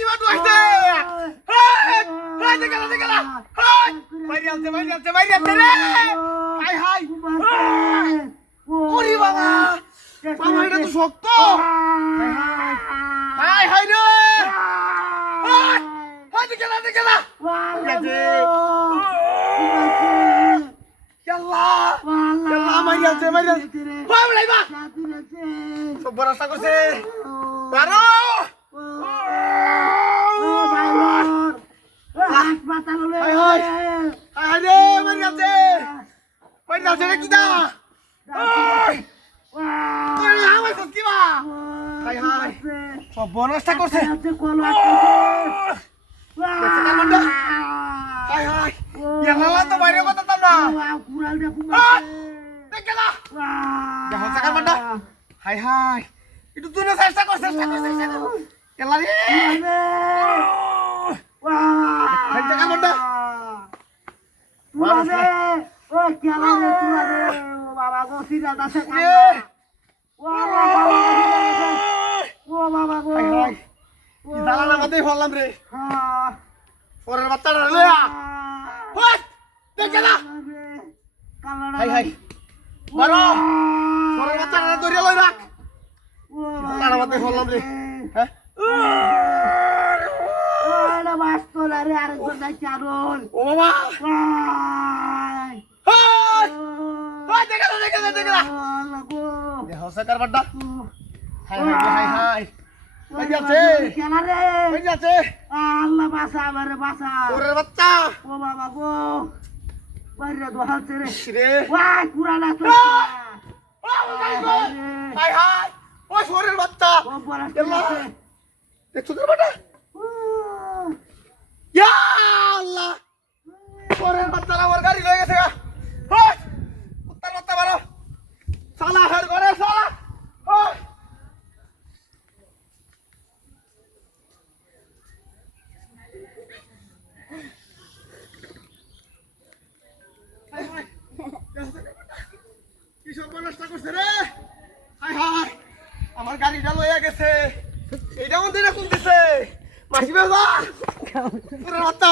কি বাদ হইছে হাই হাই দেখলা হাই বাইরে আনতে রে হাই হাই ওরে বাবা বাবা এটা তো শক্ত হাই হাই রে হাই হাই দেখলা Yalla mari aja Wah mulai ba Sobo rasa kursi Baru Hai hai Hai deh mari aja kita Ini hamai suski ba Hai hai Sobo rasa kursi Besekan manda Hai hai Yang lalat tuh bayar kota tanah Dekala Jangan sekan manda Hai hai Itu tuh saya Yang lari Hai sekan manda Hai hai Kita lah mati holam re Orang batal dulu ya Hoi Dekala Hai hai Baru Orang batal dulu dia lo irak Kita lah mati holam re Hah Ada basto lari arek benda carun Oh mama Hoi Hoi dekala Ya hausa kar badda Hai hai Penjate Allah basa bare basa Orang baca ও বাবা গো বাইরে দোহাতে রে রে Y পুরানা তো high high ওই শরীর বাচ্চা ও বড় দেখছো তোর বাটা ইয়া আল্লাহ শরীর বাচ্চা আমার গাড়ি লয়ে গেছে গা ওই কুত্তার বাচ্চা বাড়ো শালা হের করে শালা ওই কি সর্বনাশটা করছে রে হাই হাই আমার গাড়িটা লইয়া গেছে এইটা মধ্যে না কোন দিছে মাসি বাবা পুরো রাত